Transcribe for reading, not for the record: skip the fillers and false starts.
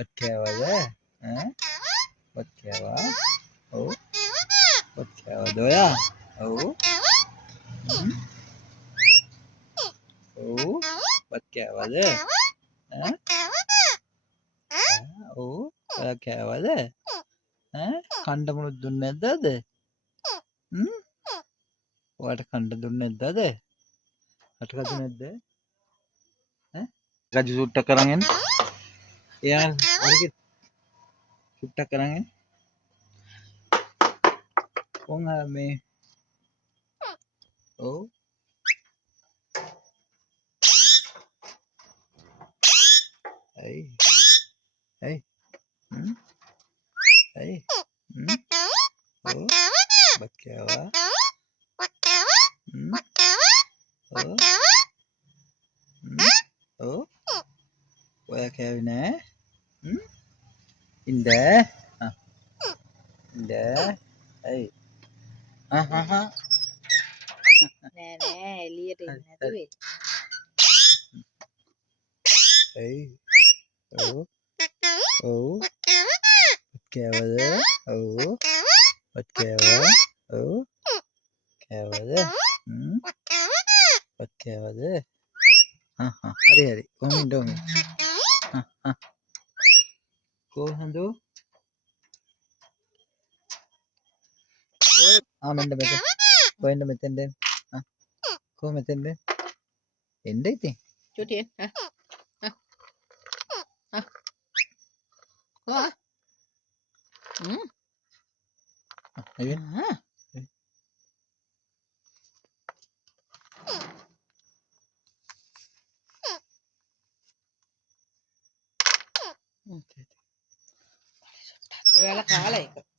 Wat kääවද ඈ wat kෑවා ඔව් wat kෑවද ඔයා ඔව් ඔව් wat kෑවද ඈ ඔව් ඔයා කෑවද ඈ කන්න මොනවද දුන්නේ නැද්ද අද ඔයාට කන්න දුන්නේ නැද්ද අද රට කජු නැද්ද ඈ කජු සුට්ටක් අරන් එන්න එයා හරියට සුට්ටක් අරන් එන්න කොන් මේ ඔව් ඇයි ඇයි ඇයි ඔව් wat kෑවා ඔව් ඔයා කෑවේ නෑ ඉන්ද ඉන්ද ඇයි නෑ නෑ එළියට එන්නේ නැතුව ඇයි ඔව් ඔව් wat kෑවද ඔව් wat kෑවා ඔව් කෑවද wat kෑවද හරි හරි කොහොමින්ද කොහොමද ඔය මෙන්න මෙතන කොහෙන්ද මෙතෙන්ද කොහොම මෙතෙන්ද එන්න ඉතින් චුටියෙන් කොහොම අයියෝ ඔයාලා කාලා එක